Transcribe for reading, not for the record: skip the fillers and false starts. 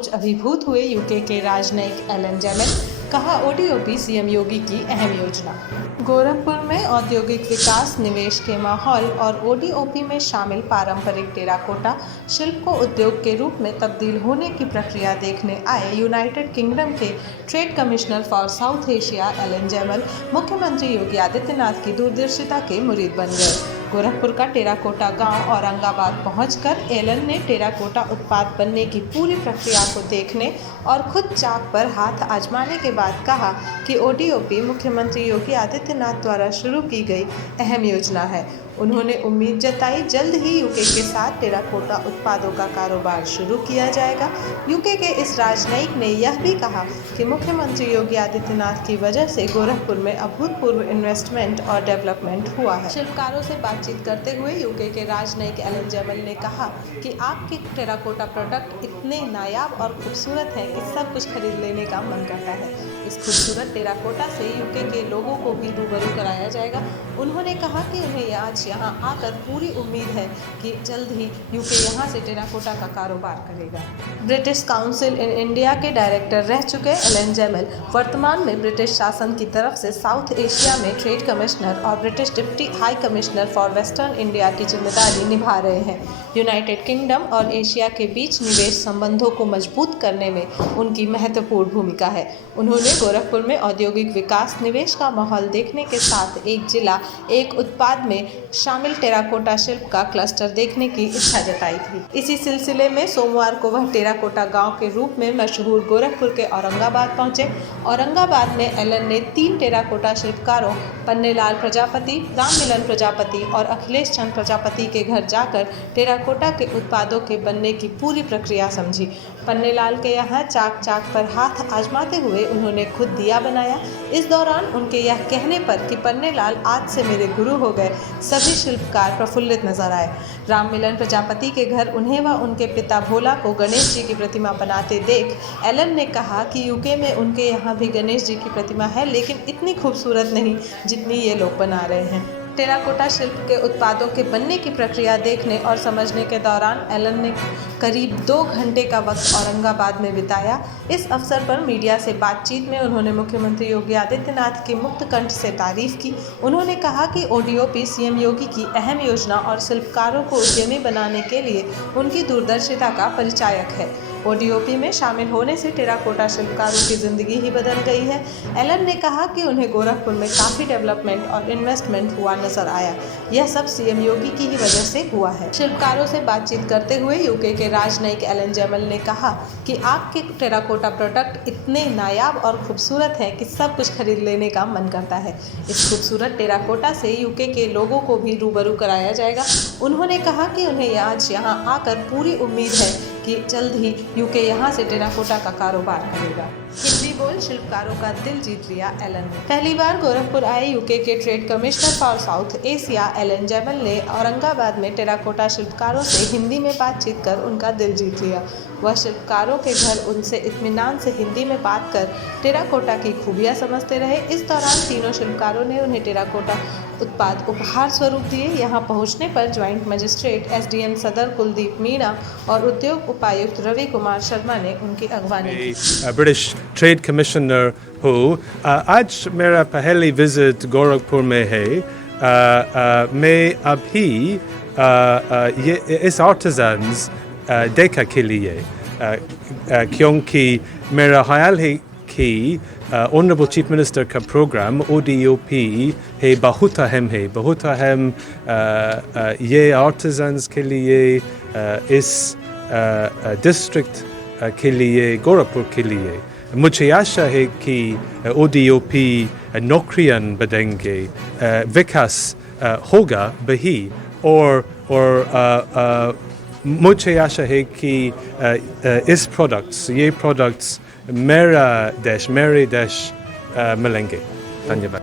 सोच अभिभूत हुए यूके के राजनयिक एलन जेमेल, कहा ओडीओपी सीएम योगी की अहम योजना। गोरखपुर में औद्योगिक विकास, निवेश के माहौल और ओडीओपी में शामिल पारंपरिक टेराकोटा शिल्प को उद्योग के रूप में तब्दील होने की प्रक्रिया देखने आए यूनाइटेड किंगडम के trade commissioner for South Asia Alan Gemmell मुख्यमंत्री योगी आदित्यनाथ की दूरदर्शिता के मुरीद बन गए। गोरखपुर का टेराकोटा गांव औरंगाबाद पहुंचकर एलन ने टेराकोटा उत्पाद बनने की पूरी प्रक्रिया को देखने और खुद चाक पर हाथ आजमाने के बाद कहा कि ओडीओपी मुख्यमंत्री योगी आदित्यनाथ द्वारा शुरू की गई अहम योजना है। उन्होंने उम्मीद जताई जल्द ही यूके के साथ टेराकोटा उत्पादों का कारोबार शुरू किया जाएगा। यूके के इस राजनयिक ने यह भी कहा कि मुख्यमंत्री योगी आदित्यनाथ की वजह से गोरखपुर में अभूतपूर्व इन्वेस्टमेंट और डेवलपमेंट हुआ है। शिल्पकारों से बातचीत करते हुए यूके के राजनयिक एलन जेमेल ने कहा कि आपके टेराकोटा प्रोडक्ट इतने नायाब और खूबसूरत हैं कि सब कुछ खरीद लेने का मन करता है। इस खूबसूरत टेराकोटा से यूके के लोगों को भी रूबरू कराया जाएगा। उन्होंने कहा कि उन्हें आज यहाँ आकर पूरी उम्मीद है कि जल्द ही यूके यहाँ से टेराकोटा का कारोबार करेगा। ब्रिटिश काउंसिल इन इंडिया के डायरेक्टर रह चुके एलन जेमेल वर्तमान में ब्रिटिश शासन की तरफ से साउथ एशिया में ट्रेड कमिश्नर और British deputy high commissioner for western India की जिम्मेदारी निभा रहे हैं। यूनाइटेड किंगडम और एशिया के बीच निवेश संबंधों को मजबूत करने में उनकी महत्वपूर्ण भूमिका है। उन्होंने गोरखपुर में औद्योगिक विकास, निवेश का माहौल देखने के साथ एक जिला एक उत्पाद में शामिल टेराकोटा शिल्प का क्लस्टर देखने की इच्छा जताई थी। इसी सिलसिले में सोमवार को वह टेराकोटा गांव के रूप में मशहूर गोरखपुर के औरंगाबाद पहुंचे। औरंगाबाद में एलन ने 3 टेराकोटा शिल्पकारों पन्नेलाल प्रजापति, राममिलन प्रजापति और अखिलेश चंद्र प्रजापति के घर जाकर टेराकोटा के उत्पादों के बनने की पूरी प्रक्रिया समझी। पन्नेलाल के यहाँ चाक पर हाथ आजमाते हुए उन्होंने खुद दिया बनाया। इस दौरान उनके यह कहने पर कि पन्नेलाल आज से मेरे गुरु हो गए, सभी शिल्पकार प्रफुल्लित नजर आए। राममिलन प्रजापति के घर उन्हें व उनके पिता भोला को गणेश जी की प्रतिमा बनाते देख एलन ने कहा कि यूके में उनके यहाँ भी गणेश जी की प्रतिमा है, लेकिन इतनी खूबसूरत नहीं जितनी ये लोग बना रहे हैं। टेराकोटा शिल्प के उत्पादों के बनने की प्रक्रिया देखने और समझने के दौरान एलन ने करीब 2 घंटे का वक्त औरंगाबाद में बिताया। इस अवसर पर मीडिया से बातचीत में उन्होंने मुख्यमंत्री योगी आदित्यनाथ की मुक्त कंठ से तारीफ की। उन्होंने कहा कि ओडीओपी सीएम योगी की अहम योजना और शिल्पकारों को उद्यमी बनाने के लिए उनकी दूरदर्शिता का परिचायक है। ओडीओपी में शामिल होने से टेराकोटा शिल्पकारों की जिंदगी ही बदल गई है। एलन ने कहा कि उन्हें गोरखपुर में काफ़ी डेवलपमेंट और इन्वेस्टमेंट हुआ नजर आया। यह सब सीएम योगी की ही वजह से हुआ है। शिल्पकारों से बातचीत करते हुए यूके के राजनयिक एलन जेमेल ने कहा कि आपके टेराकोटा प्रोडक्ट इतने नायाब और खूबसूरत हैं कि सब कुछ खरीद लेने का मन करता है। इस खूबसूरत टेराकोटा से यूके के लोगों को भी रूबरू कराया जाएगा। उन्होंने कहा कि उन्हें आज यहाँ आकर पूरी उम्मीद है कि जल्द ही यूके यहाँ से टेराकोटा का कारोबार करेगा। हिंदी बोल शिल्पकारों का दिल जीत लिया एलन ने। पहली बार गोरखपुर आए यूके के trade commissioner for South Asia Alan Gemmell ने औरंगाबाद में टेराकोटा शिल्पकारों से हिंदी में बातचीत कर उनका दिल जीत लिया। वह शिल्पकारों के घर उनसे इत्मीनान से हिंदी में बात कर टेराकोटा की खूबियां समझते रहे। इस दौरान तीनों शिल्पकारों ने उन्हें टेराकोटा उत्पाद उपहार स्वरूप दिए। यहाँ पहुँचने पर ज्वाइंट मजिस्ट्रेट एसडीएम सदर कुलदीप मीणा और उद्योग उपायुक्त रवि कुमार शर्मा ने उनकी अगवानी की। ब्रिटिश ट्रेड कमिश्नर हूँ। आज मेरा पहली विजिट गोरखपुर में है। मैं अभी ये इस आर्टिजन्स देखा के लिए क्योंकि मेरा ख्याल है कि ऑनरेबल चीफ मिनिस्टर का प्रोग्राम ओडीओपी है बहुत अहम है, बहुत अहम ये आर्टिजन्स के लिए, इस डिस्ट्रिक्ट के लिए, गोरखपुर के लिए। मुझे आशा है कि ओडीओपी नौकरियां बढ़ेंगे, विकास होगा भी और मुझे आशा है कि ये प्रोडक्ट्स मेरे देश मिलेंगे। धन्यवाद।